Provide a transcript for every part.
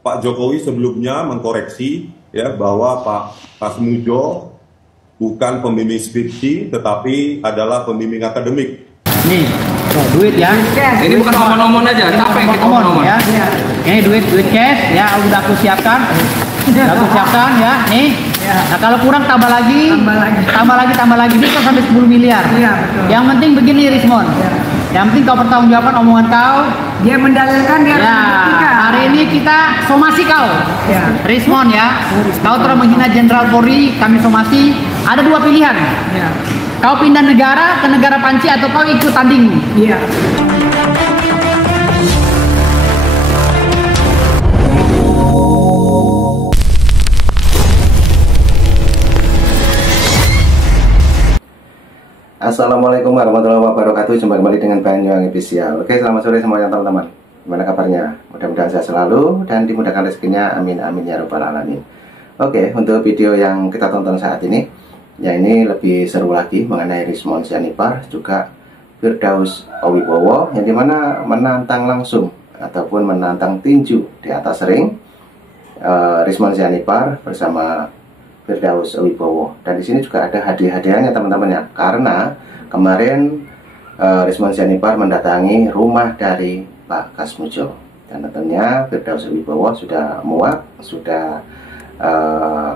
Pak Jokowi sebelumnya mengkoreksi ya bahwa Pak Kasmujo bukan pembimbing skripsi tetapi adalah pembimbing akademik. Nih, duit ya. Ini bukan omong-omong aja, capek kita omong ya. Ini duit cash ya, udah aku siapkan. Ya, nih. Nah, kalau kurang tambah lagi. Bisa sampai 10 miliar. Iya, betul. Yang penting begini, Rismon. Yang penting kau pertanggungjawabkan omongan kau. Dia mendalilkan, dia membuktikan. Hari ini kita somasi kau. Ya. Rismon ya. Kau telah menghina Jenderal Polri, kami somasi. Ada dua pilihan. Ya. Kau pindah negara ke negara panci atau kau ikut tanding. Iya. Assalamualaikum warahmatullahi wabarakatuh. Jumpa kembali dengan Banyuwangi Official. Oke, selamat sore semuanya teman-teman. Gimana kabarnya? Mudah-mudahan sehat selalu dan dimudahkan rezekinya. Amin amin ya rabbal alamin. Oke, untuk video yang kita tonton saat ini, ya ini lebih seru lagi mengenai Rismon Sianipar juga Firdaus Owibowo, yang dimana menantang langsung ataupun menantang tinju di atas ring Rismon Sianipar bersama Firdaus Owibowo. Dan di sini juga ada hadiah-hadiahnya teman-teman ya, karena kemarin Rismon Sianipar mendatangi rumah dari Pak Kasmujo, dan tentunya Firdaus Owibowo sudah muak, sudah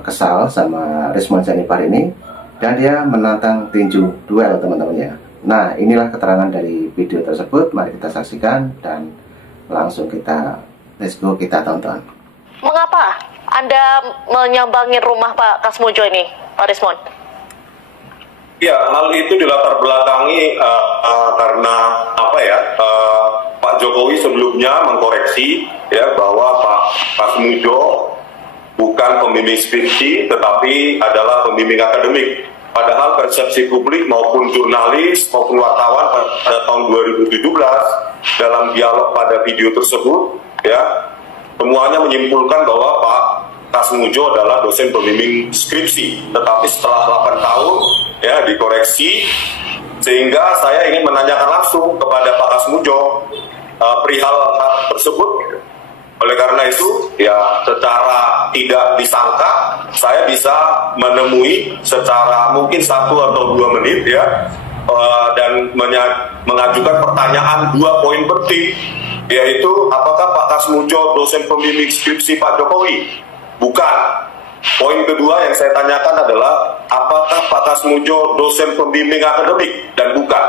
kesal sama Rismon Sianipar ini, dan dia menantang tinju duel teman-teman ya. Nah, inilah keterangan dari video tersebut. Mari kita saksikan dan langsung let's go kita tonton. Mengapa Anda menyambangi rumah Pak Kasmujo ini, Pak Rismon? Ya, hal itu dilatar belakangi karena Pak Jokowi sebelumnya mengkoreksi ya bahwa Pak Kasmujo bukan pembimbing skripsi tetapi adalah pembimbing akademik. Padahal persepsi publik maupun jurnalis maupun wartawan pada tahun 2017 dalam dialog pada video tersebut ya semuanya menyimpulkan bahwa Pak Kasmujo adalah dosen pembimbing skripsi, tetapi setelah 8 tahun ya dikoreksi, sehingga saya ingin menanyakan langsung kepada Pak Kasmujo perihal hal tersebut. Oleh karena itu ya secara tidak disangka saya bisa menemui secara mungkin 1 atau 2 menit ya dan mengajukan pertanyaan 2 poin penting, yaitu apakah Pak Kasmujo dosen pembimbing skripsi Pak Jokowi? Bukan. Poin kedua yang saya tanyakan adalah apakah Pak Kasmujo dosen pembimbing akademik? Dan bukan.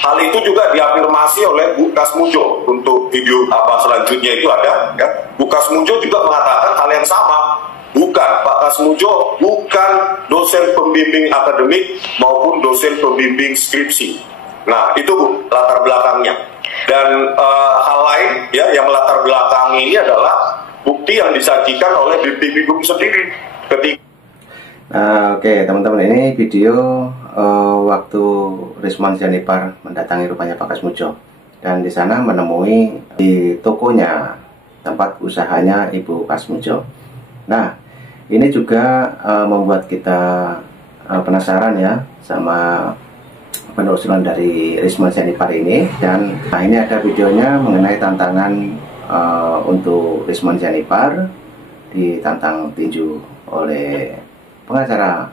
Hal itu juga diafirmasi oleh Bu Kasmujo. Untuk video selanjutnya itu ada ya. Bu Kasmujo juga mengatakan hal yang sama. Bukan, Pak Kasmujo bukan dosen pembimbing akademik maupun dosen pembimbing skripsi. Nah, itu Bu, latar belakangnya. Dan hal lain ya yang melatar belakangi ini adalah bukti yang disajikan oleh Bidum sendiri ketika. Oke, teman-teman, ini video waktu Rismon Sianipar mendatangi rumahnya Pak Kasmujo, dan di sana menemui di tokonya, tempat usahanya Ibu Kasmujo. Nah, ini juga membuat kita penasaran ya sama penelusuran dari Rismon Sianipar ini. Dan nah, ini ada videonya mengenai tantangan untuk Rismon Sianipar ditantang tinju oleh pengacara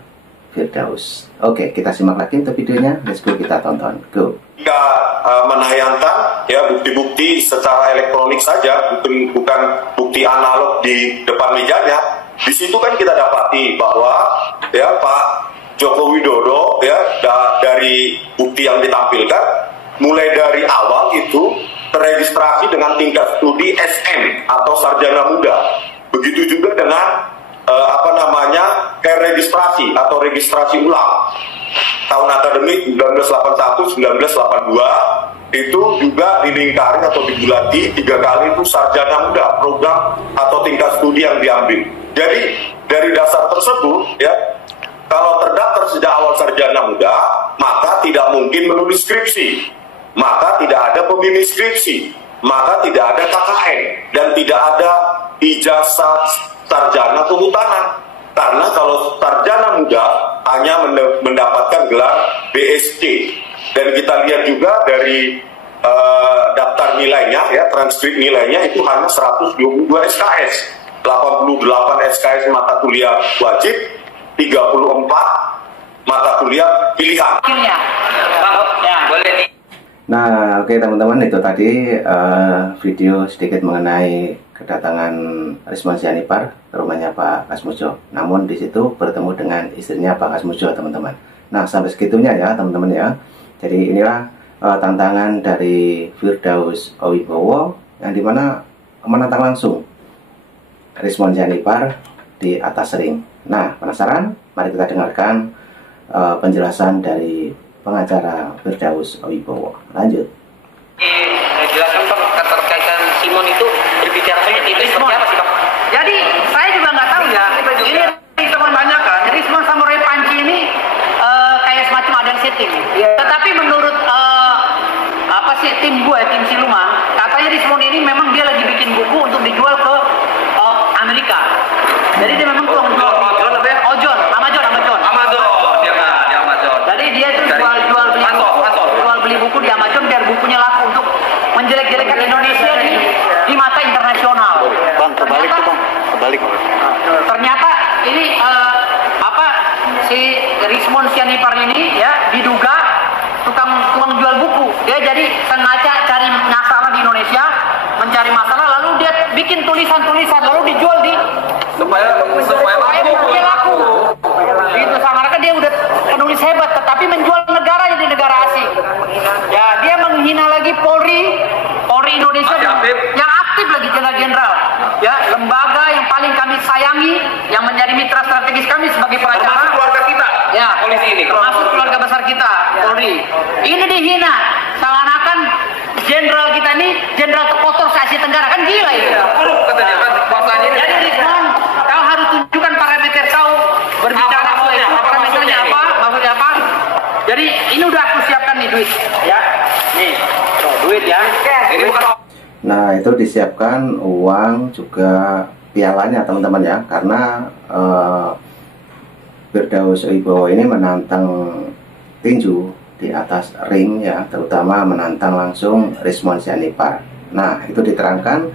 Firdaus. Oke, kita simak lagi untuk videonya. Let's go, kita tonton. Go. Jika menayangkan ya bukti-bukti secara elektronik saja, bukan bukti analog di depan mejanya. Di situ kan kita dapati bahwa ya Pak Joko Widodo ya dari bukti yang ditampilkan mulai dari awal itu terregistrasi dengan tingkat studi SM atau sarjana muda. Begitu juga dengan registrasi atau registrasi ulang tahun akademik 1981-1982 itu juga dilingkari atau dibulati 3 kali itu sarjana muda, program atau tingkat studi yang diambil. Jadi dari dasar tersebut ya, kalau terdaftar sejak awal sarjana muda, maka tidak mungkin menulis skripsi, maka tidak ada pembimbing skripsi, maka tidak ada KKN, dan tidak ada ijazah sarjana kehutanan. Karena kalau sarjana muda hanya mendapatkan gelar BSc. Dan kita lihat juga dari daftar nilainya, ya transkrip nilainya itu hanya 122 SKS, 88 SKS mata kuliah wajib, 34 mata kuliah pilihan. Nah, oke teman-teman, itu tadi video sedikit mengenai kedatangan Rismon Sianipar ke rumahnya Pak Kasmujo. Namun di situ bertemu dengan istrinya Pak Kasmujo, teman-teman. Nah, sampai segitunya ya, teman-teman ya. Jadi inilah tantangan dari Firdaus Owibowo yang dimana menantang langsung Rismon Sianipar di atas ring. Nah, penasaran? Mari kita dengarkan penjelasan dari pengacara Firdaus Owibowo. Lanjut. Jelaskan Pak, keterkaitan Simon itu berbicaranya itu seperti apa sih Pak? Jadi saya juga nggak tahu ya. Ini Rismon banyak kan. Rismon sama Roy Panci ini kayak semacam ada setting. Tetapi menurut tim gue, tim Siluman, katanya Rismon ini memang dia lagi bikin buku untuk dijual ke Amerika. Jadi dia memang tuh Amazon. Jadi dia tuh jual beli buku di Amazon biar bukunya laku untuk menjelek-jelekan Indonesia di mata internasional. Bang, kebalik tuh Bang, kebalik. Ternyata ini si Rismon Sianipar ini ya diduga tukang jual buku. Dia jadi sengaja cari masalah di Indonesia, mencari masalah, lalu dia bikin tulisan-tulisan lalu dijual supaya laku. Gitu, seakan-akan dia udah penulis hebat, tetapi menjual negaranya di negara asing. Ya, dia menghina lagi Polri Indonesia yang aktif lagi, jenderal-jenderal. Ya, lembaga yang paling kami sayangi, yang menjadi mitra strategis kami sebagai pengacara. Termasuk keluarga kita. Ya, polisi ini. Termasuk keluarga besar kita, Polri. Ini dihina, seakan-akan jenderal kita ini jenderal terkotor se Asia Tenggara, kan gila itu. Jadi Rismon, kau harus tunjukkan parameter kau berbicara apa itu, parameternya apa, maksudnya apa. Jadi ini udah aku siapkan nih duit, ya. Nih, duit ya. Ini bukan. Nah, itu disiapkan uang juga pialanya, teman-teman ya, karena Firdaus Owibowo ini menantang tinju di atas ring ya, terutama menantang langsung Rismon Sianipar. Nah, itu diterangkan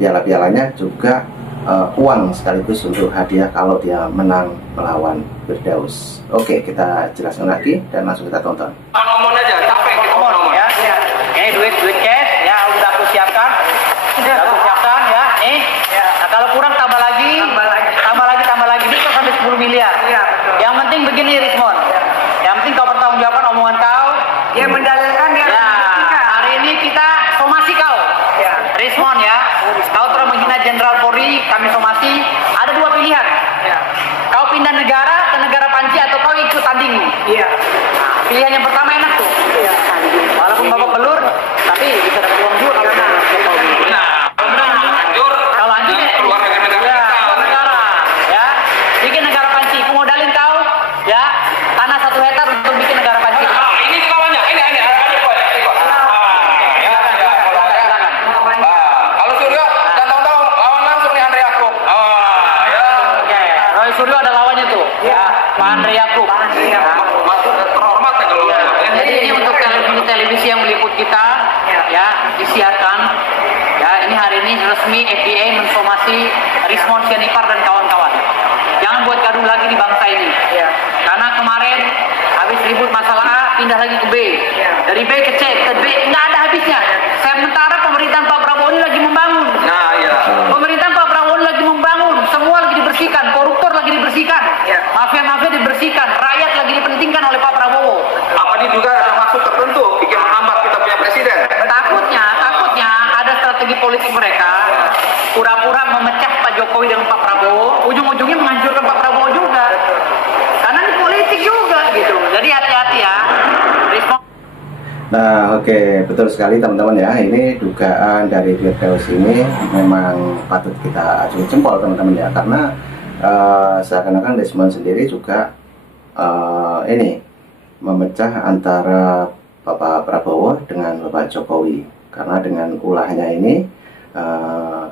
piala-pialanya juga uang sekaligus untuk hadiah kalau dia menang melawan Firdaus. Oke, kita jelaskan lagi dan langsung kita tonton. Nomor aja, capek kita nomor. Ya. Ini duit cash ya, udah aku siapkan. Ya, nih. Nah, kalau kurang tambah lagi. Bisa sampai 10 miliar. Yang penting begini Rismon. Yang penting kau pertanggungjawabkan omongan kau. Dia mendalilkan dia. Ya, hari ini kita somasi kau. Rismon ya. Kau telah menghina Jenderal Polri, kami somasi. Ada dua pilihan. Kau pindah negara ke negara Panci atau kau ikut tanding. Pilihan yang pertama enak tuh. Walaupun babak belur, tapi bisa dapat uang juga kalau menang. Kalau lanjut ya, keluar dari negara, ya, bikin negara Panci. Aku modalin kau, ya, tanah 1 hektar untuk bikin negara Panci. Ini lawannya, ini. Kalau Suryo, dan tahu lawan langsung nih Andre Yaakob. Oke, Roy Suryo ada lawannya tuh, ya, Pak Andre Yaakob. Terhormat ya kalau. Jadi ini untuk televisi yang meliput kita, ya, disiarkan. Ya, ini hari ini resmi FDA mensomasi Rismon Sianipar dan kawan-kawan. Jangan buat gaduh lagi di bangsa ini. Karena kemarin habis ribut masalah A, pindah lagi ke B. Dari B ke C, ke D, nggak ada habisnya. Sementara pemerintahan Pak Prabowo ini lagi membangun. Nah, iya. Pemerintahan Pak Prabowo ini lagi membangun. Semua lagi dibersihkan, koruptor lagi dibersihkan, mafia-mafia dibersihkan, rakyat lagi dipentingkan oleh Pak Prabowo. Apa ini juga ada maksud tertentu bikin menghambat kita punya presiden? Takutnya ada strategi politik mereka pura-pura memecah Pak Jokowi dengan Pak Prabowo, ujung-ujungnya menghancurkan Pak Prabowo juga. Karena ini politik juga gitu. Jadi hati-hati ya. Nah, oke, betul sekali teman-teman ya. Ini dugaan dari Firdaus ini memang patut kita acungi jempol teman-teman ya, karena seakan-akan Rismon sendiri juga ini memecah antara Bapak Prabowo dengan Bapak Jokowi, karena dengan ulahnya ini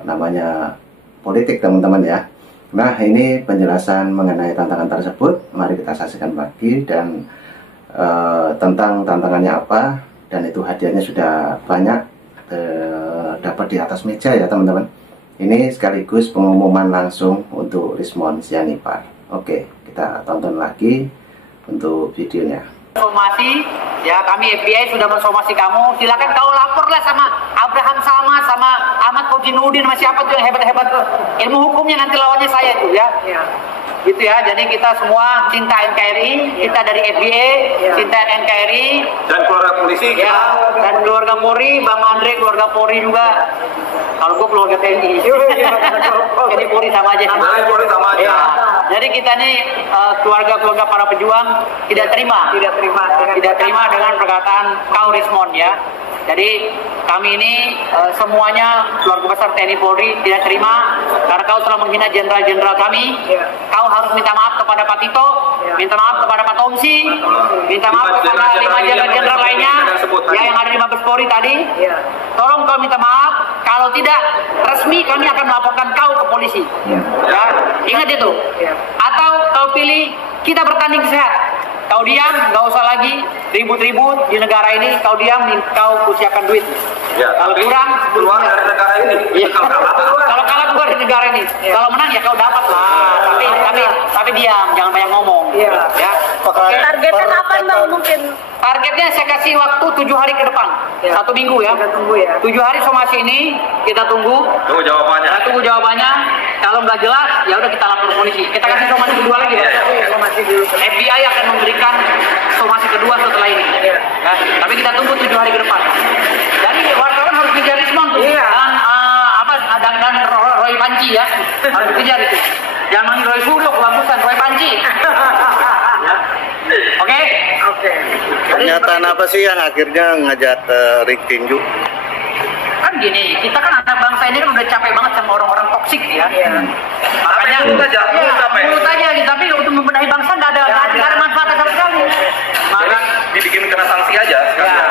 namanya politik teman-teman ya. Nah, ini penjelasan mengenai tantangan tersebut. Mari kita saksikan lagi dan tentang tantangannya apa dan itu hadiahnya sudah banyak dapat di atas meja ya teman-teman. Ini sekaligus pengumuman langsung untuk Rismon Sianipar. Oke, kita tonton lagi untuk videonya. Somasi, ya kami FBI sudah mensomasi kamu. Silakan kau laporlah sama Abraham sama Ahmad Koginudin, sama siapa tuh yang hebat-hebat tuh. Ilmu hukumnya nanti lawannya saya tuh ya. Gitu ya. Jadi kita semua cinta NKRI, kita dari FBI, cinta NKRI Dan keluarga polisi ya, dan keluarga Polri, Bang Andre keluarga Polri juga. Kalau gue keluarga TNI. Jadi Polri sama aja. Polri sama aja. Ya. Jadi kita nih keluarga-keluarga para pejuang tidak terima dengan perkataan kau Rismon ya. Jadi kami ini semuanya keluarga besar TNI Polri tidak terima karena kau telah menghina jenderal-jenderal kami. Kau harus minta maaf kepada Pak Tito, minta maaf kepada Pak Tomsi, minta maaf kepada 5 jenderal lainnya yang ada di Mabes Polri tadi. Tolong kau minta maaf. Kalau tidak resmi kami akan melaporkan kau ke polisi. Ya, ingat itu. Atau kau pilih kita bertanding sehat. Kau diam, nggak usah lagi ribut-ribut di negara ini. Kau diam, kau siapkan duit. Ya, kalau kurang, keluar dari negara ini. Ya. Kalau kalah keluar dari negara ini. Kalau menang ya kau dapat lah. Tapi diam, jangan banyak ngomong. Ya. Targetnya kapan Bang mungkin? Targetnya saya kasih waktu 7 hari ke depan. 1 minggu ya. Kita tunggu ya. 7 hari somasi ini kita tunggu. Tunggu jawabannya. Kita tunggu jawabannya. Kalau nggak jelas, ya udah kita lapor polisi. Kita kasih somasi kedua lagi ya. FBI akan memberikan somasi kedua setelah ini. Ya, tapi kita tunggu 7 hari ke depan. Jadi wartawan harus kejar Rismon tuh. Dan Roy Panci ya. Harus kejar itu. Jangan manggil Roy Suluk, bagusan Roy Panci. Oke. Pernyataan apa sih yang akhirnya ngajak ring tinju? Kan gini, kita kan anak bangsa ini kan udah capek banget sama orang-orang toksik ya. Makanya mulut aja, tapi untuk membenahi bangsa nggak ada manfaatnya sama sekali. Maka dibikin kena sanksi aja.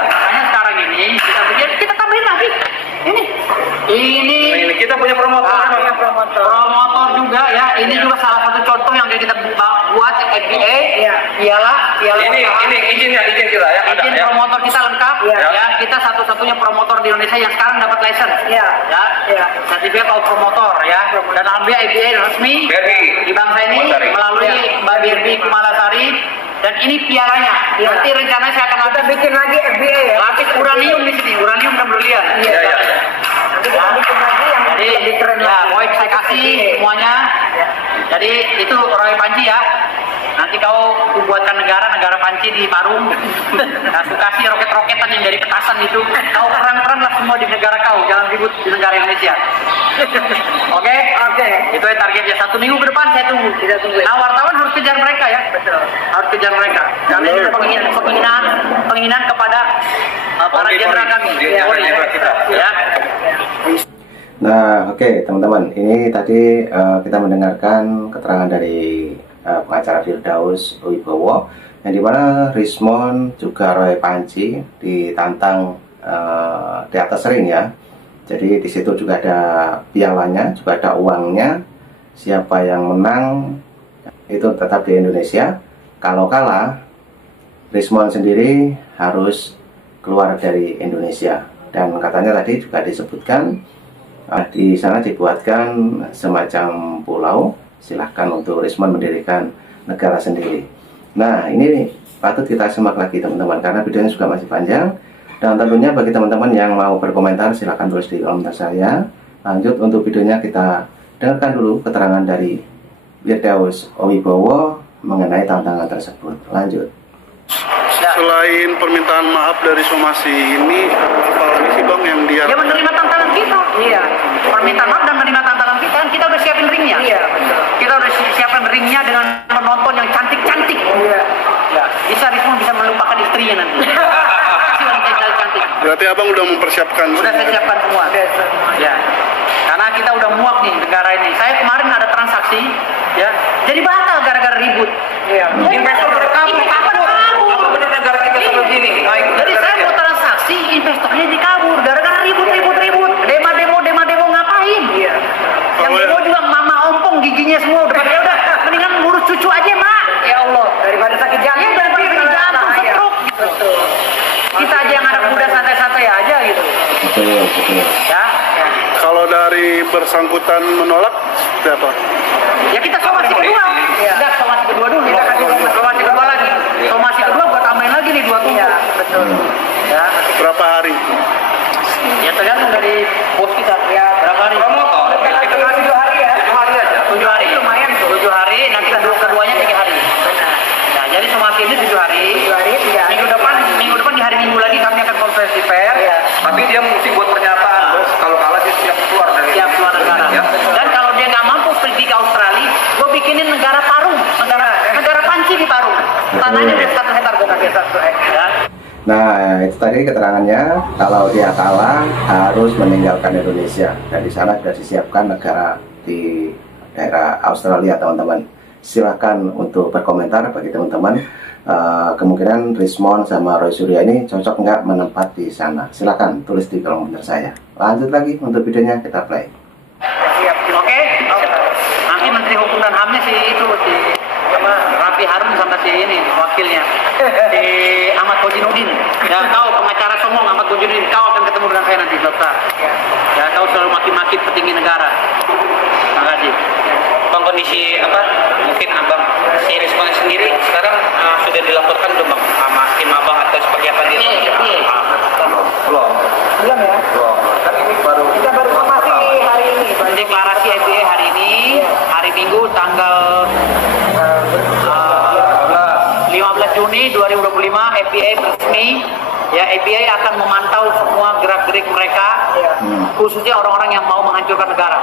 Makanya sekarang ini kita tambahin lagi. Ini kita punya promotor juga ya. Ini juga salah satu contoh yang kita buat FBA. Ialah ini izin kita ya. Izin promotor kita lengkap. Ya, kita satu-satunya promotor di Indonesia yang sekarang dapat license. Sertifikat of promotor ya. Dan alhamdulillah FBA resmi di bangsa ini melalui Mbak Birbi Kumalasari. Dan ini pialanya. Nanti rencananya saya akan bikin lagi FBA ya. Lapis uranium di sini, uranium dan berlian. Jadi Roy saya kasih semuanya. Jadi itu Roy Panci ya. Nanti kau buatkan negara Panci di Parung. Aku kasih roket-roketan yang dari petasan itu. Kau perang-perang lah semua di negara kau. Jangan ribut di negara Indonesia. Oke. Itu ya targetnya. 1 minggu ke depan saya tunggu. Nah wartawan harus kejar mereka ya. Betul. Harus kejar mereka. Karena ini penghinaan kepada para jenderal kami. Ya. Nah, oke teman-teman, ini tadi kita mendengarkan keterangan dari pengacara Firdaus Wibowo, yang dimana Rismon juga Roy Panci ditantang di atas ring ya. Jadi di situ juga ada pialanya, juga ada uangnya. Siapa yang menang itu tetap di Indonesia. Kalau kalah, Rismon sendiri harus keluar dari Indonesia. Dan katanya tadi juga disebutkan di sana dibuatkan semacam pulau. Silahkan untuk Rismon mendirikan negara sendiri. Nah, ini patut kita simak lagi teman-teman, karena videonya juga masih panjang. Dan tentunya bagi teman-teman yang mau berkomentar, silahkan tulis di kolom komentar saya. Lanjut untuk videonya, kita dengarkan dulu keterangan dari Firdaus Wibowo mengenai tantangan tersebut. Lanjut. Selain permintaan maaf dari somasi ini, apa lagi sih Bang yang dia menerima tantangan kita. Iya. Permintaan maaf dan menerima tantangan kita, kita udah siapin ringnya. Iya, betul. Kita udah siapin ringnya dengan penonton yang cantik-cantik. Iya. Ya, bisa Rismon bisa melupakan istrinya nanti. Cantik. Berarti Abang udah mempersiapkan Udah saya siapkan semua. Ya. Karena kita udah muak nih negara ini. Saya kemarin ada transaksi, ya. Jadi batal gara-gara ribut. Iya. Investor berkabur. Apa benar negara kita seperti ini? Jadi saya mau transaksi, investornya dikabur gara-gara ribut. Demo ngapain? Iya. Yang demo juga mama ompong giginya semua udah mendingan ngurus cucu aja, Mak. Ya Allah. Daripada sakit jantung. Iya, daripada sakit jantung, stroke gitu. kita aja yang anak muda santai-santai aja gitu. Betul, betul. Ya. Kalau dari bersangkutan menolak, seperti apa? Ya kita somasi kedua. Enggak, somasi kedua dulu. Kita kasih somasi kedua lagi. Somasi kedua buat tambahin lagi nih 2 tumpuk. Betul. Ya. Berapa hari? Ya tergantung dari bos kita. Ya, berapa hari? Promotor, Kita kasih 2 hari ya. 7 hari aja. 7 hari. Lumayan tuh. 7 hari, nanti keduanya 3 hari. Nah, jadi somasi ini 7 hari. 7 hari, 3 hari. Minggu depan di hari Minggu lagi kami akan konferensi pers. tapi dia mesti buat pernyataan, bos. Kalau kalah dia siap keluar dari negara. Ya. Dan kalau dia nggak mampu pergi ke Australia, gue bikinin negara Parung, negara panci di Parung. Tanahnya udah 1 hektar, gue kasih 1 hektar. Nah, itu tadi keterangannya, kalau dia kalah harus meninggalkan Indonesia. Dan di sana sudah disiapkan negara di daerah Australia, teman-teman. Silakan untuk berkomentar bagi teman-teman. Kemungkinan Rismond sama Roy Surya ini cocok nggak menempat di sana. Silakan tulis di kolom komentar saya. Lanjut lagi untuk videonya, kita play. Oke. Nanti Menteri Hukum dan HAM-nya si Rafi Harun sama si ini wakilnya, si Ahmad Bojinudin. Ya, kau pengacara Somong Ahmad Bojinudin, kau akan ketemu dengan saya nanti, dokter. Ya, kau selalu maki-maki petinggi negara. Terima kasih. Bang, kondisi apa? Mungkin abang si Rismond sendiri sekarang sudah dilaporkan belum bang sama tim abang atau seperti apa dia? Belum ya? Belum. Kan ini baru. Kita baru somasi hari ini. Deklarasi FBA hari ini, hari Minggu tanggal 15 Juni 2025 FBA resmi. Ya, FBA akan memantau semua gerak-gerik mereka, khususnya orang-orang yang mau menghancurkan negara.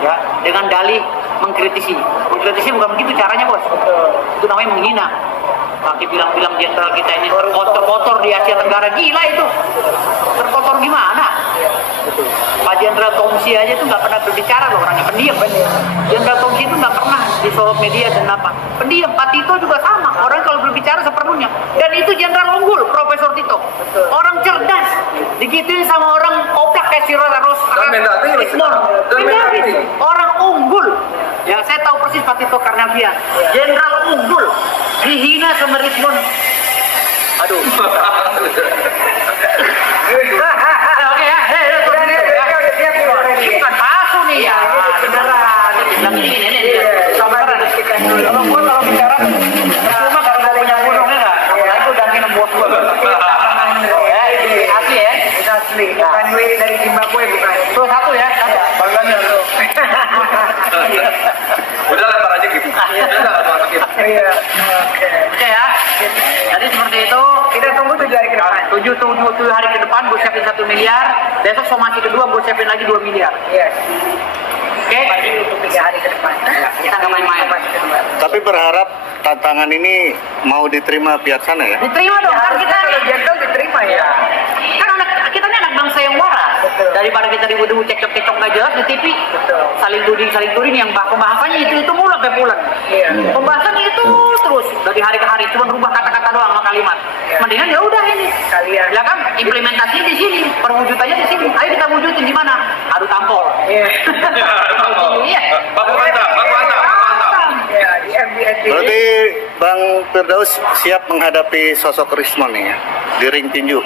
Ya, dengan dalih mengkritisi. Mengkritisi bukan begitu caranya, bos. Itu namanya menghina. Pakai bilang-bilang jenderal kita ini terkotor di Asia Tenggara, gila itu. Terkotor gimana? Pak Jenderal Tongsi aja itu nggak pernah berbicara loh, orangnya pendiam. Jenderal Tongsi itu nggak pernah disorot media dan apa. Pendiam. Pak Tito juga sama. Orang kalau berbicara sepenuhnya. Dan itu jenderal unggul, Profesor Tito. Orang cerdas. Digituin sama orang oplak kayak si Rismond. Orang unggul. Ya, saya tahu persis Pak Tito Karnavian. Jenderal unggul. Dihina sama Rismond. Aduh. Oke ya. Bukan palsu nih ya. Beneran. Ini. Sabar. Kalau gue kalau bicara cuma karena punya burung enggak. Aku udah minum bos gue. Asli ya. Asli. Bukan duit dari Zimbabwe bukan. Itu satu ya. Bagiannya lu. Udah lempar aja gitu. Iya. Oke ya. Jadi seperti itu. Kita tunggu 7 hari ke depan. 7 hari ke depan gue siapin 1 miliar. Besok somasi kedua gue siapin lagi 2 miliar. Yes. Oke. Untuk 3 hari ke depan. Kita nggak main-main. Tapi berharap tantangan ini mau diterima pihak sana ya? Diterima dong. Kan kita gentle diterima ya. Kan kita ini anak bangsa yang waras. Daripada kita ribut-ribut cekcok-cekcok nggak jelas di TV. Saling tuding yang pembahasannya itu mulu sampai pulang. Pembahasannya itu terus dari hari ke hari cuma rubah kata-kata doang sama kalimat. Mendingan ya udah ini kalian. Ya kan implementasi di sini, perwujudannya di sini. Ayo kita wujudin di mana? Adu tampol. Iya. Baku mantap. Ya, di MBSD. Berarti Bang Firdaus siap menghadapi sosok Rismond nih ya, di ring tinju?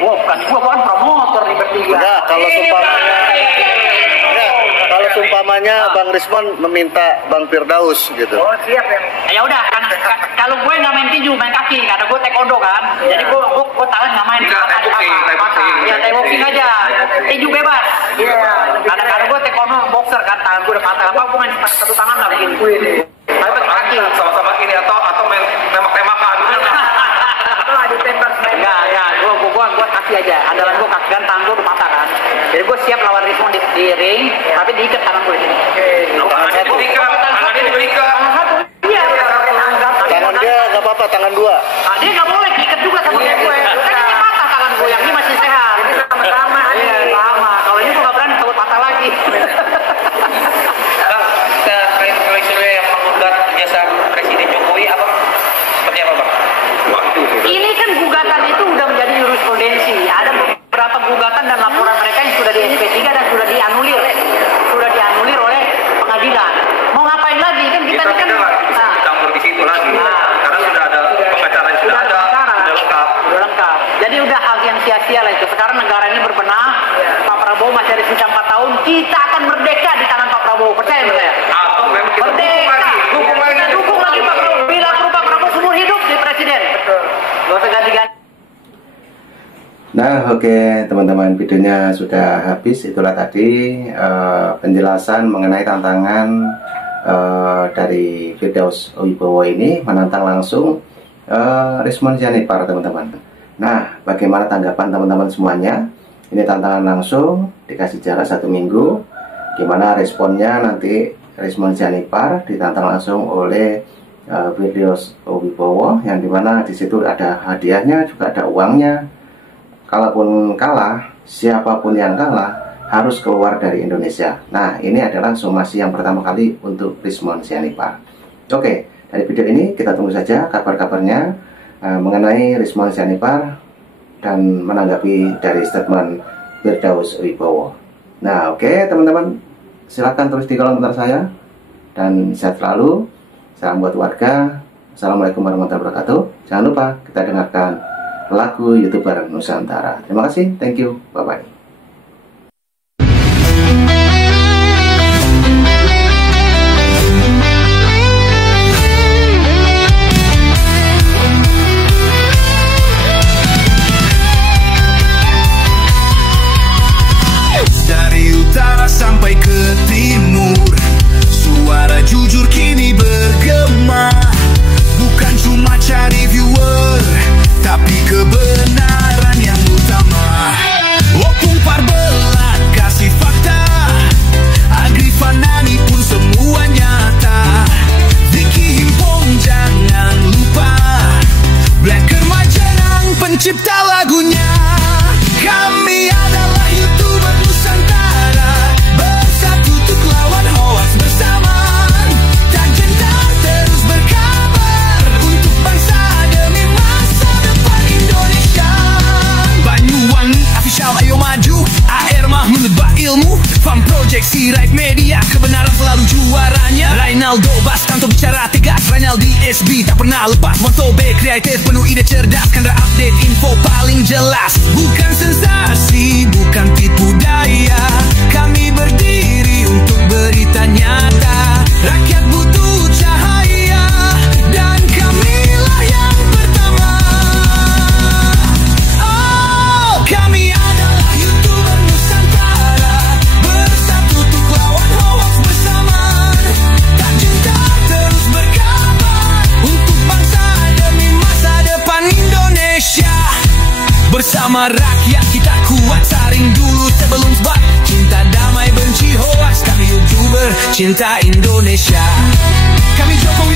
Bukan promotor di bertiga. Enggak, kalau sumpamanya Bang Rismond meminta Bang Firdaus gitu. Oh, siap ya. Ya udah, kalau gue nggak main tinju, main kaki, karena gue taekwondo kan. Jadi gue tangan nggak main. Ya, taekwondo aja. Tinju bebas. Karena gue taekwondo boxer kan, tangan gue udah patah. Apa gue main satu tangan nggak begini. Tapi pakai kaki. Sama-sama ini atau main tembak-tembakan. Adu tembak. Enggak, gue kaki aja. Andalan gue kaki kan, tangan gue udah patah kan. Jadi gue siap lawan Rismond di ring, tapi diikat tangan gue di sini. Tangannya diberikan. Iya. Tangan dia nggak apa-apa, tangan dua. Dia nggak boleh diikat juga sama kayak gue. Kan ini patah tangan gue, yang ini masih sehat. Ini sama-sama. Iya, sama. Kalau ini gue nggak berani, takut patah lagi. Bang, terkait Roy yang menggugat jasa Presiden Jokowi, apa seperti apa bang? Ini kan gugatan itu udah menjadi jurisprudensi. Ada beberapa gugatan dan laporan mereka yang sudah di SP3 dan sudah dianulir oleh pengadilan. Mau ngapain lagi kan kita ini kan campur di situ lagi. Karena sudah ada pengacara yang sudah ada. percaya sama saya. Atau memang kita Merdeka. dukung lagi. Kita dukung lagi Pak Prabowo. Bila Pak Prabowo seumur hidup di presiden. Betul. Gak usah ganti-ganti. Nah, oke teman-teman, videonya sudah habis. Itulah tadi penjelasan mengenai tantangan dari Firdaus Wibowo ini menantang langsung Rismon Sianipar, teman-teman. Nah, bagaimana tanggapan teman-teman semuanya? Ini tantangan langsung, dikasih jarak 1 minggu. Gimana responnya nanti Rismon Sianipar ditantang langsung oleh Firdaus Wibowo, yang dimana di situ ada hadiahnya, juga ada uangnya. Kalaupun kalah, siapapun yang kalah harus keluar dari Indonesia. Nah, ini adalah somasi yang pertama kali untuk Rismon Sianipar. Oke, dari video ini kita tunggu saja kabar-kabarnya mengenai Rismon Sianipar dan menanggapi dari statement Firdaus Wibowo. Nah, oke teman-teman, silakan tulis di kolom komentar saya, dan sehat selalu. Salam buat warga. Assalamualaikum warahmatullahi wabarakatuh. Jangan lupa kita dengarkan lagu YouTuber Nusantara. Terima kasih, thank you, bye-bye. Dari utara sampai ke timur, suara jujur kini bergema. Bukan cuma cari viewer, tapi kebenaran yang utama. Opung Parbelat kasih fakta, Agrifanani pun semua nyata. Vicky Himpong jangan lupa, Blacker Majenang pencipta lagunya. Kami adalah YouTuber Nusantara, bersatu untuk lawan hoax bersama. Tak gentar terus berkabar untuk bangsa demi masa depan Indonesia. Banyuwangi official ayo maju, AR mah menebak ilmu. Farm Project Sirait Media, kebenaran selalu juaranya. Rainaldo Baskanto bicara tegas, Rainaldi SB tak pernah lepas. Moto B kreatif penuh ide cerdas, Kandra update info paling jelas. Bukan sensasi, bukan tipu daya, kami berdiri untuk berita nyata. Rakyat butuh cahaya, dan kamilah yang pertama. Oh, kami adalah YouTuber Nusantara, bersatu untuk lawan hoax bersama. Tak gentar terus berkabar untuk bangsa demi masa depan Indonesia. Bersama rakyat kita kuat, saring dulu sebelum sebat. Cinta damai benci hoax, kami YouTuber cinta Indonesia. Kami Jokowi